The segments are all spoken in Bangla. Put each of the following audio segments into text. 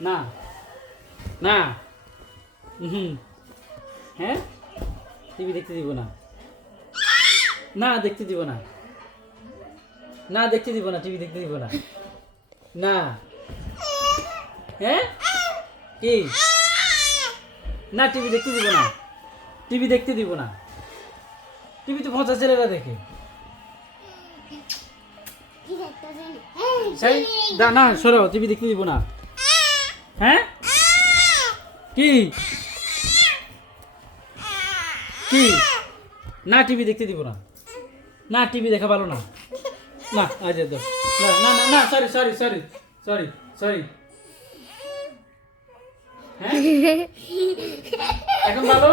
না না হুম হ্যাঁ টিভি দেখতে দিব না না দেখতে দিব না না দেখতে দিব না টিভি দেখতে দিব না না হ্যাঁ কি না টিভি দেখতে দিব না টিভি দেখতে দিব না টিভি তো পচা ছেলেরা দেখে সেই না সরো টিভি দেখতে দিব না হ্যাঁ কি কি না টিভি দেখতে দিব না না টিভি দেখা ভালো না না আজ না না না না sorry sorry sorry sorry sorry হ্যাঁ এখন ভালো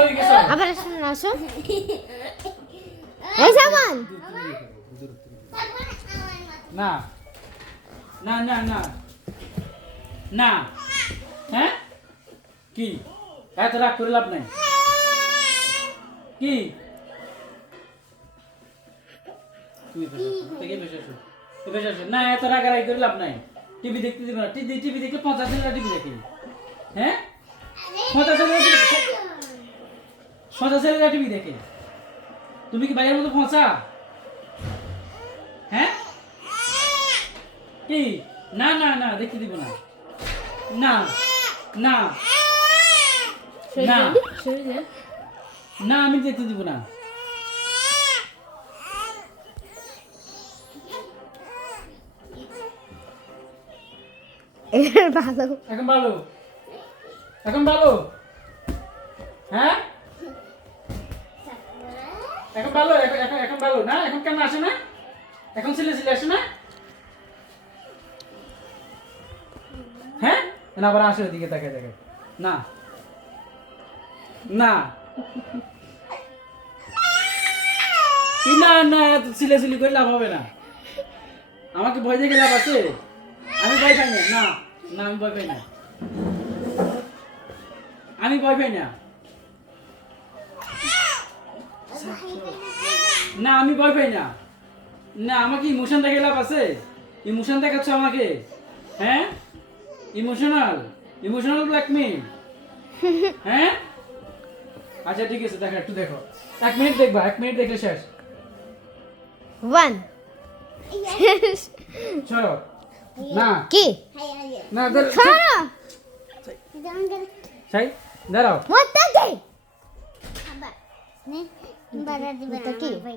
হয়ে গেছে আবার আসো এই সামান না না না না না হ্যাঁ কি এত রাগ করে লাভ নাই কি তুমি বসে আসো না এত রাগারাগি করে লাভ নাই টিভি দেখতে দিব না টিভি দেখলে 50 ছেলেরা টিভি দেখে হ্যাঁ 50 ছেলেরা টিভি দেখে তুমি কি বাইরের মতো পচা হ্যাঁ কি না না না দেখতে দিব না না না না না আমি দেখতে দিব না ভালো এখন ভালো এখন ভালো হ্যাঁ এখন ভালো এখন ভালো না এখন কেন আসে না এখন ছেলে আসে না হ্যাঁ না আবার আসে ওদিকে তাকে দেখে না না কি না না সিলে করে লাভ হবে না আমাকে ভয় দেখে লাভ আছে আমি ভয় পাই না না না আমি ভয় পাই না আমি ভয় পাই না না আমি ভয় পাই না না আমাকে ইমোশন দেখে লাভ আছে ইমোশন দেখাচ্ছ আমাকে হ্যাঁ ইমোশনাল ব্ল্যাকমেইল হ্যাঁ আচ্ছা ঠিক আছে দেখো একটু দেখো 1 মিনিট দেখবা 1 মিনিট দেখলে শেষ 1 চলো না কি না খারা চাই দাঁড়াও মত দে আবার নে বাড়া দিবা এটা কি? ভাই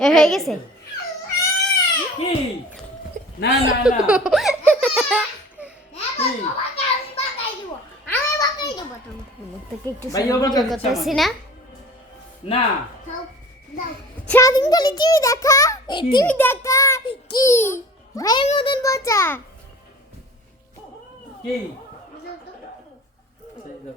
এ হয়ে গেছে কি না না না কি আমি বাকাই দেব তুমি মুখটাকে একটু ভাই, ওভার সামনে করছে করতেছি না না খাও দাও সারাদিন খালি টিভি দেখা কি? টিভি দেখা কি ভাইয়ের মতন বাচ্চা কি দাও তো সেই দাও,